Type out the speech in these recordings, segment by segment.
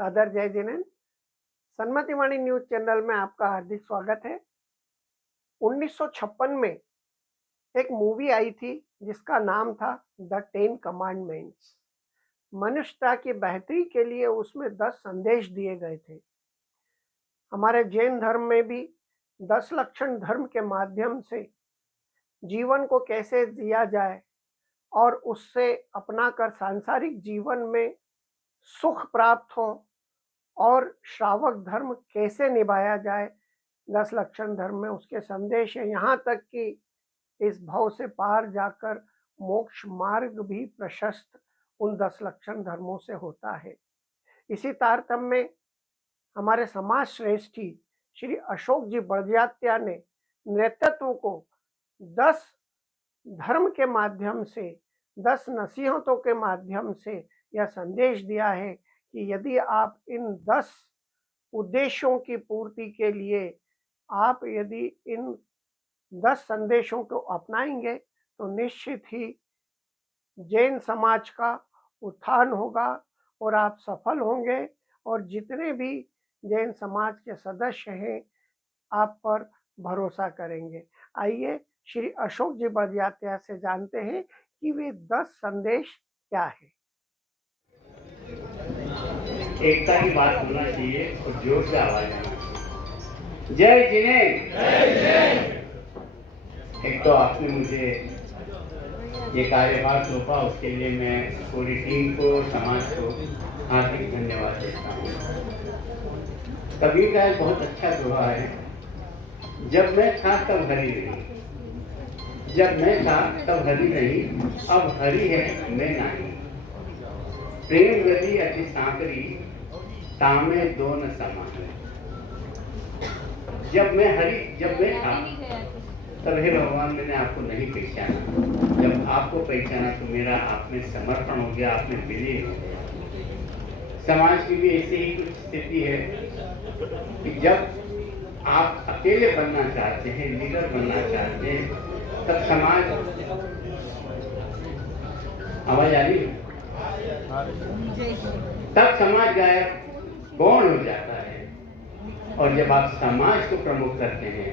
सादर जय Jinendra. सन्मतिवाणी news channel में आपका हार्दिक स्वागत है। 1956 में एक मूवी आई थी जिसका नाम था द 10 कमांडमेंट्स। मनुष्यता की बेहतरी के लिए उसमें 10 संदेश दिए गए थे। हमारे जैन धर्म में भी 10 लक्षण धर्म के माध्यम से जीवन को कैसे जिया जाए और उससे अपनाकर सांसारिक जीवन में सुख प्राप्त हो और श्रावक धर्म कैसे निभाया जाए, 10 लक्षण धर्म में उसके संदेश है। यहाँ तक कि इस भव से पार जाकर मोक्ष मार्ग भी प्रशस्त उन 10 लक्षण धर्मों से होता है। इसी तारतम्य में हमारे समाज श्रेष्ठी श्री अशोक जी बड़जात्या ने नेतृत्व को 10 धर्म के माध्यम से, 10 नसीहतों के माध्यम से यह संदेश दिया है कि यदि आप इन 10 उद्देश्यों की पूर्ति के लिए आप यदि इन 10 संदेशों को अपनाएंगे तो निश्चित ही जैन समाज का उत्थान होगा और आप सफल होंगे और जितने भी जैन समाज के सदस्य हैं आप पर भरोसा करेंगे। आइए श्री अशोक जी बड़जात्या से जानते हैं कि वे 10 संदेश क्या है। एकता की बात होना चाहिए और जोर से आवाज आना चाहिए। जय जिनेन्द्र। एक तो आपने मुझे ये कार्यभार सौंपा, उसके लिए मैं पूरी टीम को, समाज को हार्दिक धन्यवाद देता हूँ। कबीर का एक बहुत अच्छा दोहा है, जब मैं था तब हरि नहीं, जब मैं था तब हरि नहीं, अब हरि है मैं नहीं। प्रेम गली अति सांकरी, तामे दो न समान। जब मैं था तब हे भगवान मैंने आपको नहीं पहचाना, जब आपको पहचाना तो मेरा आप में समर्पण हो गया, आप में विलीन हो गया। समाज की भी ऐसी ही कुछ स्थिति है कि जब आप अकेले बनना चाहते हैं, लीडर बनना चाहते हैं, तब समाज, आवाज आ रही है, तब समाज गायब गौण हो जाता है। और जब आप समाज को प्रमोट करते हैं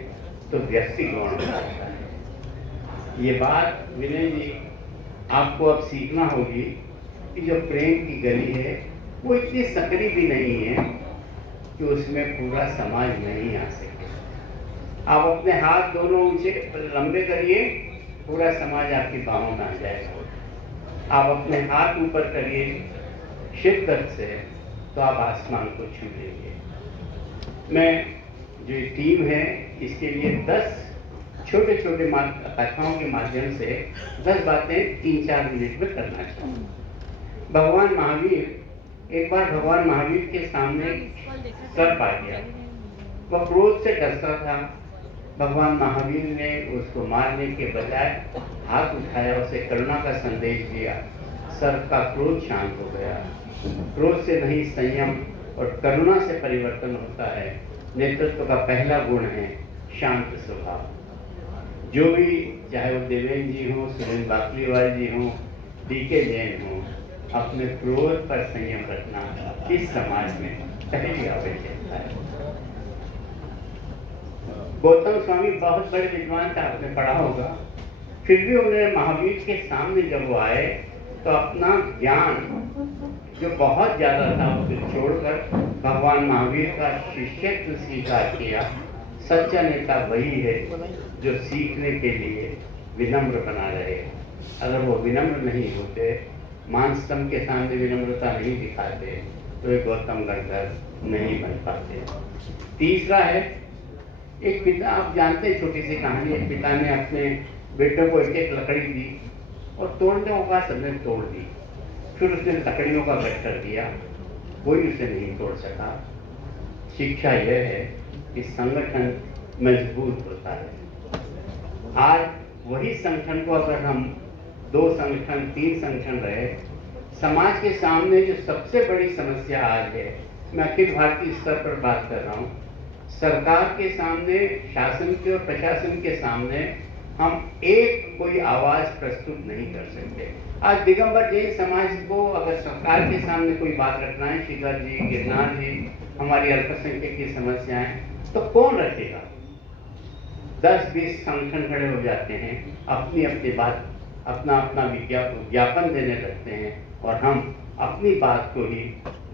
तो व्यक्ति गौण हो जाता है। ये बात विनय जी आपको अब सीखना होगी कि जो प्रेम की गली है वो इतनी सकरी भी नहीं है कि उसमें पूरा समाज नहीं आ सके। आप अपने हाथ दोनों ऊंचे लंबे करिए, पूरा समाज आपकी बाहों में आ जाएगा। आप अपने हाथ ऊपर करिए शिद्दत से तो आप आसमान को छू लेंगे। मैं जो टीम है इसके लिए 10 छोटे छोटे कथाओं के माध्यम से 10 बातें 3-4 मिनट में करना चाहूँगा। भगवान महावीर, एक बार भगवान महावीर के सामने सर्प आ गया, वह क्रोध से डरता था। भगवान महावीर ने उसको मारने के बजाय हाथ उठाया, उसे करुणा का संदेश दिया। सर्प का क्रोध शांत हो गया। क्रोध से नहीं, संयम और करुणा से परिवर्तन होता है। नेतृत्व का पहला गुण है शांत स्वभाव। जो भी, चाहे वो देवेंद्र जी हों, सुरेंद्र बाकलीवाल जी हों, डीके जैन हों, अपने क्रोध पर संयम रखना इस समाज में पहली आवश्यकता है। गौतम स्वामी बहुत बड़े विद्वान थे, आपने पढ़ा होगा, फिर भी उन्होंने महावीर के सामने जब वो आए तो अपना ज्ञान जो बहुत ज्यादा था उसे छोड़कर भगवान महावीर का शिष्यत्व स्वीकार किया। सच्चा नेता वही है जो सीखने के लिए विनम्र बना रहे। अगर वो विनम्र नहीं होते, मान स्तंभ के सामने विनम्रता नहीं दिखाते, तो वे गौतम गणधर नहीं बन पाते। तीसरा है, एक पिता, आप जानते हैं छोटी सी कहानी, एक पिता ने अपने बेटे को एक लकड़ी दी और तोड़ने को कहा, सबने तोड़ दी। फिर उसने लकड़ियों का गठ कर दिया, कोई उसे नहीं तोड़ सका। शिक्षा यह है कि संगठन मजबूत होता है। आज वही संगठन को अगर हम 2 संगठन 3 संगठन रहे, समाज के सामने जो सबसे बड़ी समस्या आज है, मैं अखिल भारतीय स्तर पर बात कर रहा हूँ, सरकार के सामने, शासन के और प्रशासन के सामने हम एक कोई आवाज प्रस्तुत नहीं कर सकते। आज दिगंबर जैन समाज को अगर सरकार के सामने कोई बात रखना है, शिखर जी, गिरनार जी, हमारी अल्पसंख्यक की समस्याएं, तो कौन रखेगा? 10-20 संगठन खड़े हो जाते हैं, अपनी अपनी बात, अपना अपना विज्ञापन देने लगते हैं, और हम अपनी बात को ही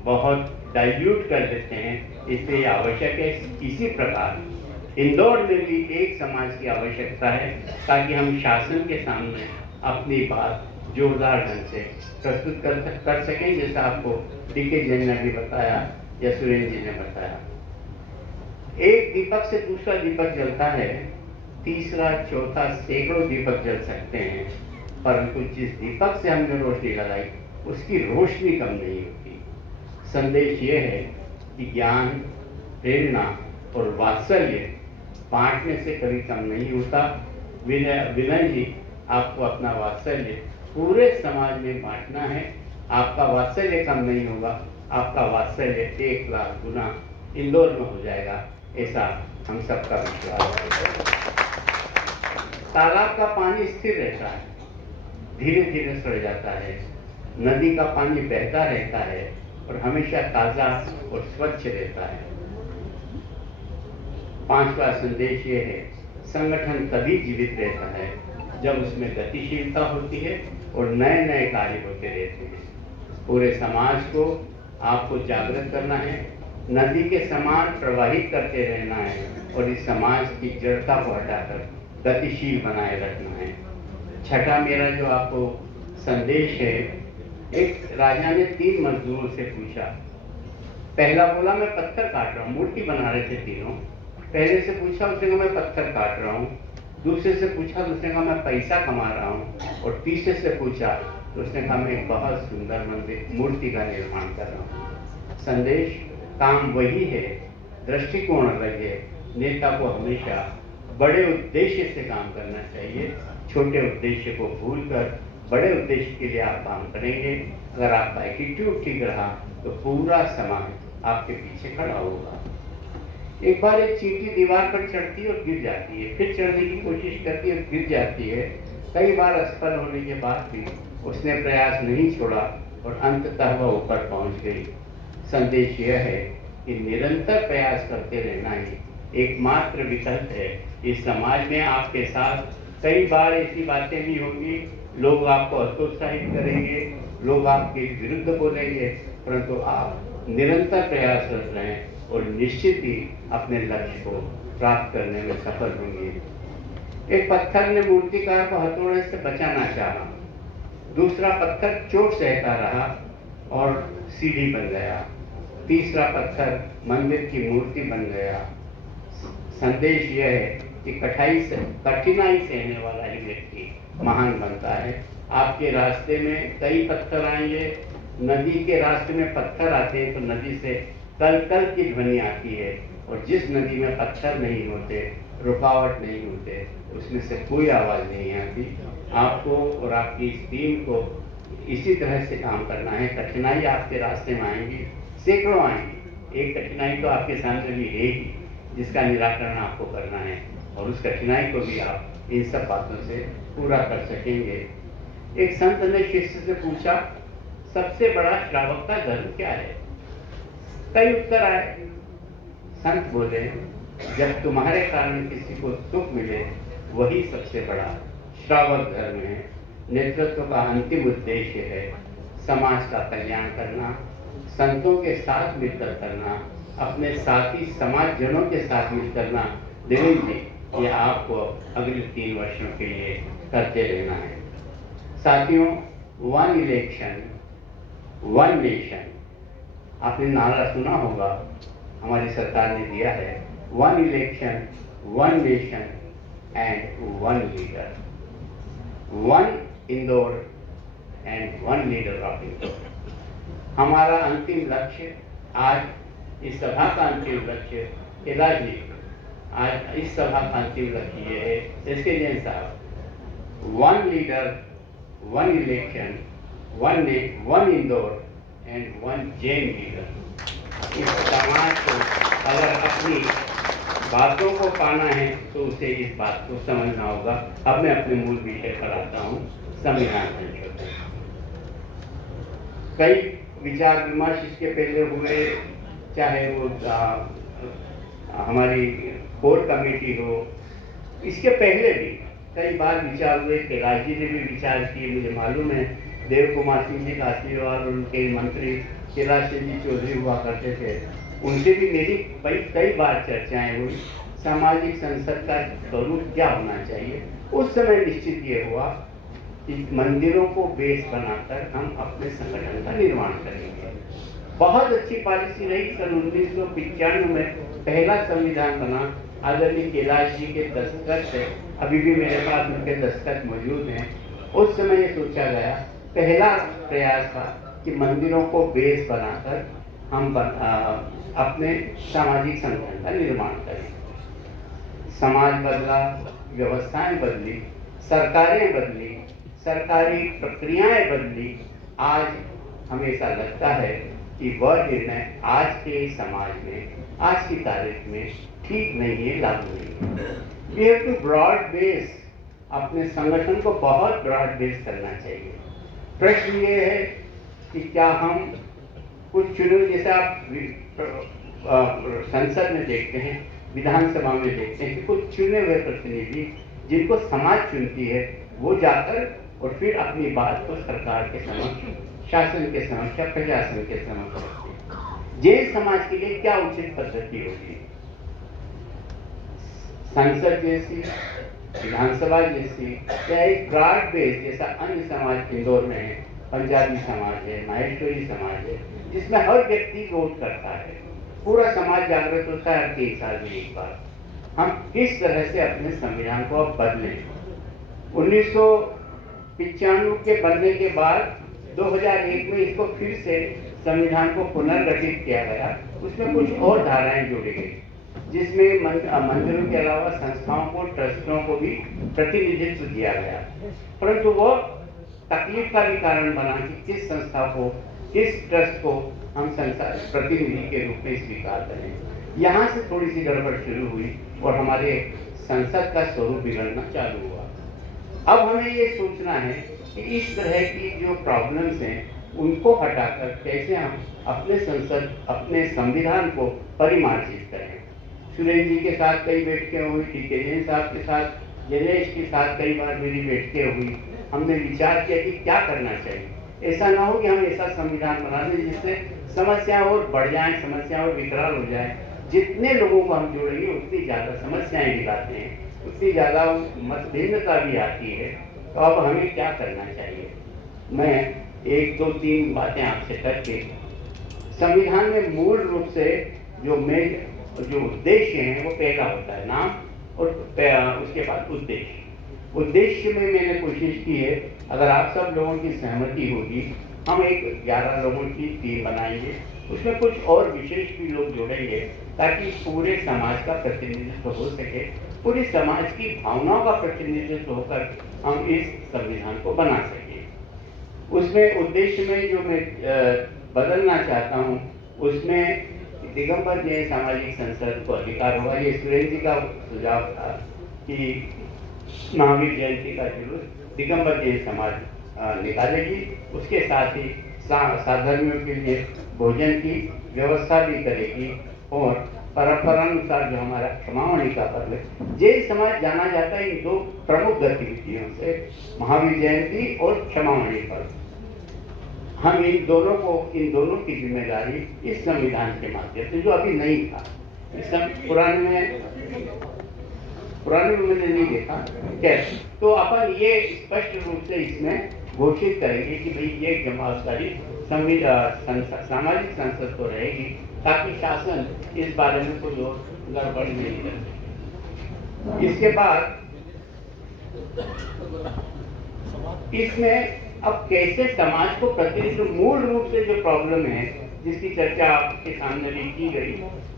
बहुत डाइल्यूट कर देते हैं। इसलिए आवश्यक है इसी प्रकार इंदौर में भी एक समाज की आवश्यकता है, ताकि हम शासन के सामने अपनी बात जोरदार ढंग से प्रस्तुत कर सकें, जैसा आपको डीके जैन ने भी बताया या सुरेंद्र जी ने बताया। एक दीपक से दूसरा दीपक जलता है, तीसरा चौथा सैकड़ों दीपक जल सकते हैं, परंतु जिस दीपक से हमने रोशनी लगाई उसकी रोशनी कम नहीं होती। संदेश ये है कि ज्ञान, प्रेरणा और वात्सल्य बांटने से कभी कम नहीं होता। विनय जी, आपको अपना वात्सल्य पूरे समाज में बांटना है। आपका वात्सल्य कम नहीं होगा, आपका वात्सल्य 1 लाख गुना इंदौर में हो जाएगा, ऐसा हम सबका विश्वास है। तालाब का पानी स्थिर रहता है, धीरे धीरे सड़ जाता है। नदी का पानी बहता रहता है और हमेशा ताजा और स्वच्छ रहता है। 5वां संदेश ये है, संगठन तभी जीवित रहता है जब उसमें गतिशीलता होती है और नए नए कार्य होते रहते हैं। पूरे समाज को आपको जागृत करना है, नदी के समान प्रवाहित करते रहना है, और इस समाज की जड़ता को हटाकर गतिशील बनाए रखना है। छठा मेरा जो आपको संदेश है, एक राजा ने 3 मजदूरों से पूछा। पहला बोला मैं पत्थर काट रहा हूँ, मूर्ति बना रहे थे तीनों। पहले से पूछा, उसने कहा मैं पत्थर काट रहा हूँ। दूसरे से पूछा, दूसरे कहा मैं पैसा कमा रहा हूँ। और तीसरे से पूछा तो उसने कहा मैं एक बहुत सुंदर मंदिर, मूर्ति का निर्माण कर रहा हूँ। संदेश, काम वही है, दृष्टिकोण अलग है। नेता को हमेशा बड़े उद्देश्य से काम करना चाहिए। छोटे उद्देश्य को भूलकर बड़े उद्देश्य के लिए आप काम करेंगे। अगर आपका एटीट्यूड ठीक रहा तो पूरा समाज आपके पीछे खड़ा होगा। एक बार एक चींटी दीवार पर चढ़ती है और गिर जाती है, फिर चढ़ने की कोशिश करती है और गिर जाती है। कई बार असफल होने के बाद भी उसने प्रयास नहीं छोड़ा और अंततः वह ऊपर पहुंच गई। संदेश यह है कि निरंतर प्रयास करते रहना ही एकमात्र विकल्प है। इस समाज में आपके साथ कई बार ऐसी बातें भी होंगी, लोग आपको हतोत्साहित करेंगे, लोग आपके विरुद्ध बोलेंगे, परंतु आप निरंतर प्रयासरत रहें और निश्चित ही अपने लक्ष्य को प्राप्त करने में सफल होंगे। एक पत्थर ने मूर्तिकार को हथौड़े से बचाना चाहा, दूसरा पत्थर चोट सहता रहा और सीढ़ी बन गया, तीसरा पत्थर मंदिर की मूर्ति बन गया। संदेश यह है कि कठिनाई सहने वाला ही व्यक्ति महान बनता है। आपके रास्ते में कई पत्थर आएंगे, नदी के रास्ते में पत्थर आते हैं तो नदी से कल कल की ध्वनि आती है, और जिस नदी में पत्थर नहीं होते, रुकावट नहीं होते, उसमें से कोई आवाज़ नहीं आती। आपको और आपकी इस टीम को इसी तरह से काम करना है। कठिनाई आपके रास्ते में आएंगी, सैकड़ों आएंगी, एक कठिनाई तो आपके सामने भी है ही, जिसका निराकरण आपको करना है, और उस कठिनाई को भी आप इन सब बातों से पूरा कर सकेंगे। एक संत ने शिष्य से पूछा, सबसे बड़ा श्रावक का धर्म क्या है? कई उत्तर आए। संत बोले, जब तुम्हारे कारण किसी को सुख मिले वही सबसे बड़ा श्रावक धर्म है। नेतृत्व का अंतिम उद्देश्य है समाज का कल्याण करना, संतों के साथ मिलकर करना, अपने साथी समाजजनों के साथ मिलकर करना। देवेंद्र जी, ये आपको अगले 3 वर्षों के लिए करते रहना है। साथियों, 1 इलेक्शन 1 नेशन, आपने नारा सुना होगा, हमारी सरकार ने दिया है 1 election 1 nation and 1 leader, 1 Indore and 1 leader of Indore. हमारा अंतिम लक्ष्य, आज इस सभा का अंतिम लक्ष्य, केदार जी, आज इस सभा का अंतिम लक्ष्य ये है, इसके जैन साहब, 1 leader 1 election 1 Indore and 1 Jain leader. इस समाज को अगर अपनी बातों को पाना है तो उसे इस बात को समझना होगा। अब मैं अपने मूल विषय पर आता हूँ, संविधान संशोधन। कई विचार विमर्श इसके पहले हुए, चाहे वो हमारी कोर कमेटी हो, इसके पहले भी कई बार विचार हुए। कैलाश जी ने भी विचार किए, मुझे मालूम है देव कुमार सिंह जी का आशीर्वाद और उनके मंत्री कैलाश जी चौधरी हुआ करते थे, उनसे भी मेरी कई बार चर्चाएं हुई सामाजिक संसद का स्वरूप क्या होना चाहिए। उस समय निश्चित ये हुआ कि मंदिरों को बेस बनाकर हम अपने संगठन का निर्माण करेंगे। बहुत अच्छी पॉलिसी रही। सन 1995 में पहला संविधान बना, आदरणीय कैलाश जी के दस्तखत से, अभी भी मेरे पास उनके दस्तखत मौजूद हैं। उस समय ये सोचा गया, पहला प्रयास था कि मंदिरों को बेस बनाकर हम अपने सामाजिक संगठन का निर्माण करें। समाज बदला, व्यवस्थाएं बदली, सरकारें बदली, सरकारी प्रक्रियाएं बदली। आज हमें ऐसा लगता है कि वह निर्णय आज के समाज में, आज की तारीख में ठीक नहीं है, लागू नहीं है। We have to broad base, अपने संगठन को बहुत ब्रॉड बेस करना चाहिए। प्रश्न ये है कि क्या हम कुछ चुने, जैसे आप संसद में देखते हैं, विधानसभा में देखते हैं कि कुछ चुने हुए प्रतिनिधि जिनको समाज चुनती है, वो जाकर और फिर अपनी बात को सरकार के समक्ष, शासन के समक्ष या प्रशासन के समक्ष रखते हैं। जैन समाज के लिए क्या उचित पद्धति होगी? संसद जैसी, विधानसभा जैसी, या एक ब्रॉड बेस जैसा अन्य समाज इंदौर में है, पंजाबी समाज है, माहेश्वरी समाज है, जिसमें हर व्यक्ति वोट करता है, पूरा समाज जागृत होता है हर 3 साल में एक बार। हम किस तरह से अपने संविधान को अब बदलें? 1995 के बनने के बाद 2001 में इसको फिर से संविधान को पुनर्गठित किया गया। उसमें कुछ और धाराएं जोड़ी गई, जिसमें मंदिरों के अलावा संस्थाओं को, ट्रस्टों को भी प्रतिनिधित्व दिया गया। परंतु वो तकलीफ का भी कारण बना कि किस संस्था को, किस ट्रस्ट को हम प्रतिनिधि के रूप में स्वीकार करें। यहाँ से थोड़ी सी गड़बड़ शुरू हुई और हमारे संसद का स्वरूप बिगड़ना चालू हुआ। अब हमें ये सोचना है कि इस तरह की जो प्रॉब्लम्स हैं उनको हटाकर कैसे हम अपने संसद, अपने संविधान को परिमार्जित करें। सुरेश जी के साथ कई बैठकें हुई, टीके जैन साहब के साथ, दिनेश के साथ कई बार मेरी बैठकें हुई। हमने विचार किया कि क्या करना चाहिए। ऐसा ना हो कि हम ऐसा संविधान बना दें जिससे समस्याएं और बढ़ जाएं, समस्याएं और विकराल हो जाएं। जितने लोगों को हम जोड़ेंगे उतनी ज़्यादा समस्याएं दिखाते हैं, उतनी ज़्यादा मतभिन्नता भी आती है। तो अब हमें क्या करना चाहिए? मैं 1, 2, 3 बातें आपसे करके, संविधान में मूल रूप से जो उद्देश्य हैं वो पहला होता है नाम, और उसके बाद उद्देश्य। उद्देश्य में मैंने कोशिश की है, अगर आप सब लोगों की सहमति होगी, हम एक 11 लोगों की टीम बनाएंगे, उसमें कुछ और विशेष भी लोग जोड़ेंगे ताकि पूरे समाज का प्रतिनिधित्व हो सके, पूरी समाज की भावनाओं का प्रतिनिधित्व होकर हम इस संविधान को बना सकें। उसमें उद्देश्य में जो मैं बदलना चाहता हूँ, उसमें दिगंबर जैन सामाजिक संसद को अधिकार होगा। ये सुरेश जी का सुझाव था कि महावीर जयंती का जुलूस दिगंबर जैन समाज निकालेगी, उसके साथ ही साधर्मियों के लिए भोजन की व्यवस्था भी करेगी, और परंपरानुसार जो हमारा क्षमावणी का पर्व है, जैन समाज जाना जाता है इन 2 प्रमुख गतिविधियों से, महावीर जयंती और क्षमावणी पर्व। हम इन दोनों की जिम्मेदारी इस संविधान के माध्यम से, जो अभी नहीं था, पुराने में मैंने नहीं देखा, कैसे, तो अपन ये स्पष्ट रूप से इसमें घोषित करेंगे कि भाई ये जमावतदारी सामाजिक संसद को रहेगी, ताकि शासन इस बारे में कोई और गड़बड़ नहीं करे। इसके बाद इसमें अब कैसे समाज को प्रतिनिधित्व, मूल रूप से जो प्रॉब्लम है जिसकी चर्चा आपके सामने भी की गई,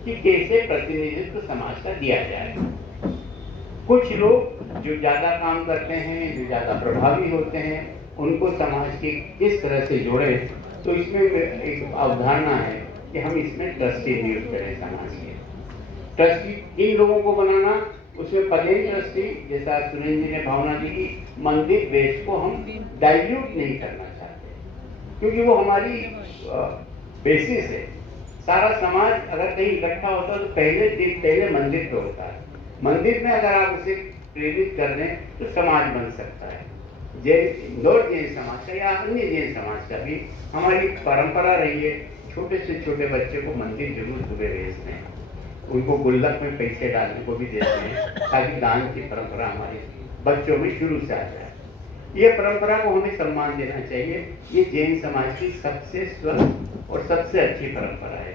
कि कैसे प्रतिनिधित्व समाज का दिया जाए। कुछ लोग जो ज़्यादा काम करते हैं, जो ज़्यादा प्रभावी होते हैं, उनको समाज के किस तरह से जोड़ें। तो इसमें एक अवधारणा है कि हम इसमें ट्रस्टी नियुक्त करें समाज के। ट्रस्टी इन लोगों को बनाना, उसमें प्लेन ट्रस्टी जैसा सुनील जी ने भावना दी कि मंदिर बेस को हम डाइल्यूट नहीं करना चाहते, क्योंकि वो हमारी बेसिस है। सारा समाज अगर कहीं इकट्ठा होता है तो पहले दिन पहले मंदिर पे होता है। मंदिर में अगर आप उसे प्रेरित कर दें तो समाज बन सकता है। इंदौर जैन समाज का या अन्य जैन समाज का भी हमारी परंपरा रही है, छोटे से छोटे बच्चे को मंदिर जरूर सुबह भेजते हैं, उनको गुल्लक में पैसे डालने को भी देते हैं, ताकि दान की परंपरा हमारे बच्चों में शुरू से आ जाए। ये परंपरा को हमें सम्मान देना चाहिए। ये जैन समाज की सबसे स्वस्थ और सबसे अच्छी परंपरा है।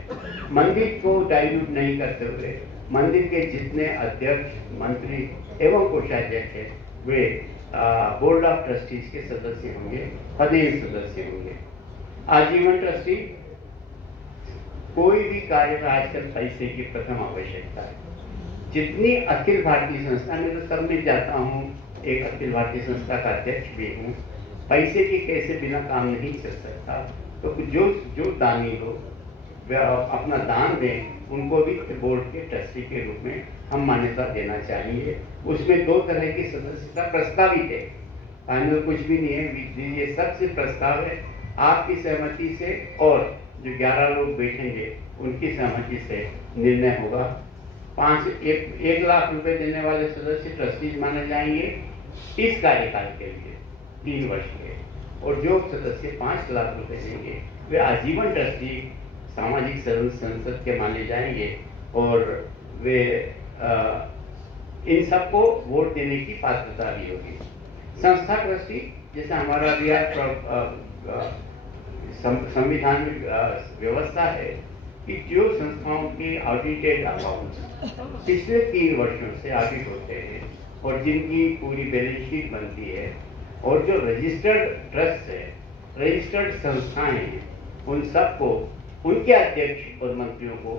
मंदिर को डाइल्यूट नहीं करते हुए मंदिर के जितने अध्यक्ष, मंत्री एवं कोषाध्यक्ष हैं वे बोर्ड ऑफ ट्रस्टीज के सदस्य होंगे, पदेन सदस्य होंगे। आजीवन ट्रस्टी, कोई भी कार्य में आजकल पैसे की प्रथम आवश्यकता है। जितनी अखिल भारतीय संस्था, मैं तो सब में जाता हूँ, एक अखिल भारतीय संस्था का अध्यक्ष भी हूँ, पैसे के कैसे बिना काम नहीं चल सकता। तो जो दानी हो वे अपना दान दें, उनको भी बोर्ड के ट्रस्टी के रूप में हम मान्यता देना चाहिए। उसमें 2 तरह की सदस्यता प्रस्तावित है, फाइनल कुछ भी नहीं है, ये सबसे प्रस्ताव है। आपकी सहमति से और जो 11 लोग बैठेंगे उनकी सहमति से निर्णय होगा। 1 लाख रुपए देने वाले सदस्य ट्रस्टीज माने जाएंगे इस कार्यकाल के लिए 3 वर्ष के, और जो सदस्य 5 लाख रुपए देंगे वे आजीवन ट्रस्टी सामाजिक संसद के माने जाएंगे, और वे इन सबको वोट देने की पात्रता भी होगी। संस्था ट्रस्टी, जैसे हमारा भी संविधान में व्यवस्था है कि जो संस्थाओं के ऑडिटेड अकाउंट्स पिछले 3 वर्षों से ऑडिट होते हैं और जिनकी पूरी बैलेंस शीट बनती है, और जो रजिस्टर्ड ट्रस्ट है, रजिस्टर्ड संस्थाएं हैं, उन सबको उनके अध्यक्ष और मंत्रियों को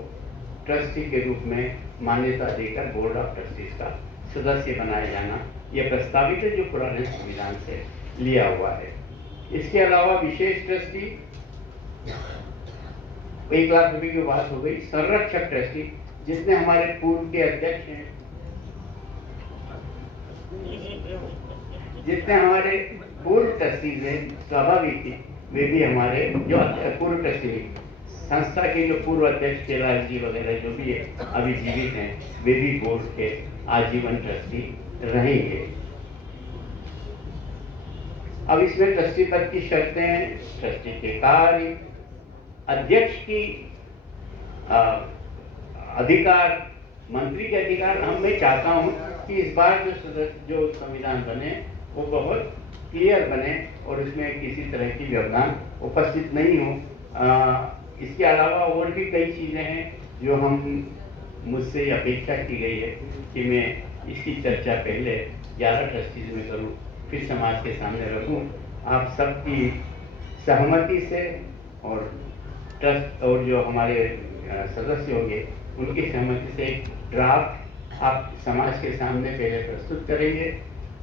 ट्रस्टी के रूप में मान्यता देकर बोर्ड ऑफ ट्रस्टीज का सदस्य बनाया जाना यह प्रस्तावित है, जो पुराने संविधान से लिया हुआ है। इसके अलावा विशेष ट्रस्टी, 1 लाख रुपए की बात हो गई। संरक्षक ट्रस्टी, जितने हमारे पूर्व के अध्यक्ष हैं, जितने हमारे पूर्व ट्रस्टीज हैं, स्वाभाविक थी वे भी हमारे जो पूर्व ट्रस्टी, संस्था के जो पूर्व अध्यक्ष केलाल जी वगैरह जो भी है अभी जीवित हैं, वे भी बोर्ड के आजीवन ट्रस्टी रहेंगे। अब इसमें ट्रस्टी पद की शर्तें, ट्रस्टी के कार्य, अध्यक्ष की अधिकार, मंत्री के अधिकार। मैं चाहता हूं कि इस बार जो संविधान बने वो बहुत क्लियर बने और उसमें किसी तरह की व्यवधान उपस्थित नहीं हो। इसके अलावा और भी कई चीज़ें हैं जो हम मुझसे अपेक्षा की गई है कि मैं इसकी चर्चा पहले 11 ट्रस्टीज में करूं, फिर समाज के सामने रखूं। आप सबकी सहमति से और ट्रस्ट और जो हमारे सदस्य होंगे उनकी सहमति से एक ड्राफ्ट आप समाज के सामने पहले प्रस्तुत करेंगे,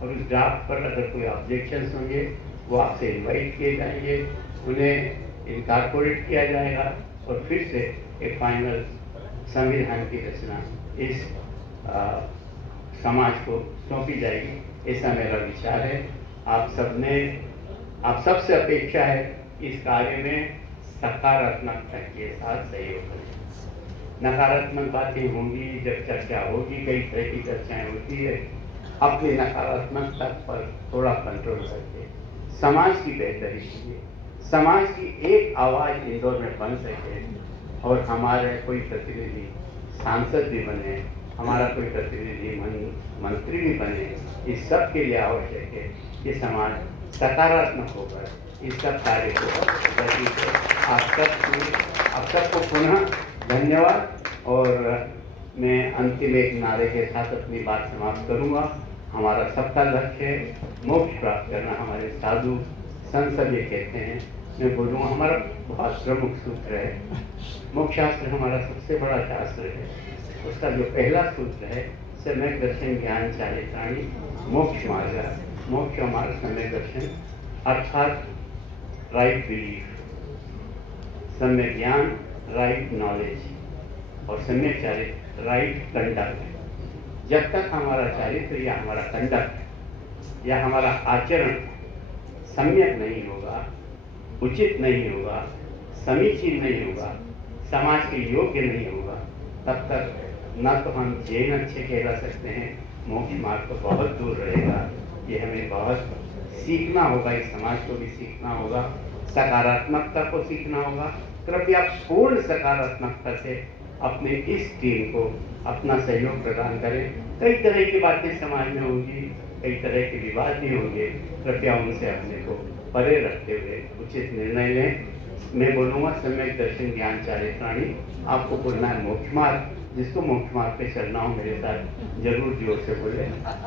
और उस ड्राफ्ट पर अगर कोई ऑब्जेक्शंस होंगे वो आपसे इनवाइट किए जाएंगे, उन्हें इनकॉर्पोरेट किया जाएगा और फिर से एक फाइनल संविधान की रचना इस समाज को सौंपी जाएगी। ऐसा मेरा विचार है। आप सबसे अपेक्षा है इस कार्य में सकारात्मकता के साथ सहयोग करें। नकारात्मक बातें होंगी, जब चर्चा होगी, कई तरह की चर्चाएं होती है, अपनी नकारात्मकता पर थोड़ा कंट्रोल करके समाज की बेहतरी के लिए, समाज की एक आवाज़ इंदौर में बन सके और हमारे कोई प्रतिनिधि सांसद भी बने, हमारा कोई प्रतिनिधि मंत्री भी बने, इस सब के लिए आवश्यक है कि समाज सकारात्मक होकर इस सब कार्य को गति से आप सबको पुनः धन्यवाद। और मैं अंतिम एक नारे के साथ अपनी बात समाप्त करूंगा। हमारा सबका लक्ष्य है मोक्ष प्राप्त करना। हमारे साधु संत सब ये कहते हैं, मैं बोलूँगा हमारा बहुत प्रमुख सूत्र है। मोक्ष शास्त्र हमारा सबसे बड़ा शास्त्र है। उसका जो पहला सूत्र है, सम्यक दर्शन ज्ञान चाहे प्राणी मोक्ष मार्ग। मोक्ष हमारा सम्यक दर्शन अर्थात राइट बिलीफ, सम्यक ज्ञान राइट नॉलेज, और सम्यक राइट कंडक्ट। जब तक हमारा चारित्र या हमारा कंडक्ट या हमारा आचरण सम्यक नहीं होगा, उचित नहीं होगा, समीचीन नहीं होगा, समाज के योग्य नहीं होगा, तब तक न तो हम जैन अच्छे कहला सकते हैं, मोक्ष मार्ग तो बहुत दूर रहेगा। ये हमें बहुत सीखना होगा, इस समाज को भी सीखना होगा, सकारात्मकता को सीखना होगा। कृपया पूर्ण सकारात्मकता से अपने इस टीम को अपना सहयोग प्रदान करें। कई तरह की बातें समाज में होंगी, कई तरह के विवाद भी होंगे, कृपया उनसे अपने को परे रखते हुए उचित निर्णय लें। मैं बोलूँगा सम्यक दर्शन ज्ञान चारित्राणी, आपको बोलना है मोक्ष मार्ग। जिसको मोक्ष मार्ग पे चलना हो मेरे साथ जरूर जोर से बोले,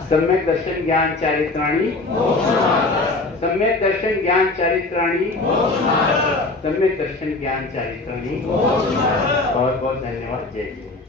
सम्यक दर्शन ज्ञान चारित्राणी, सम्यक दर्शन ज्ञान चारित्राणी, सम्यक दर्शन ज्ञान चारित्राणी। बहुत बहुत धन्यवाद। जय जय।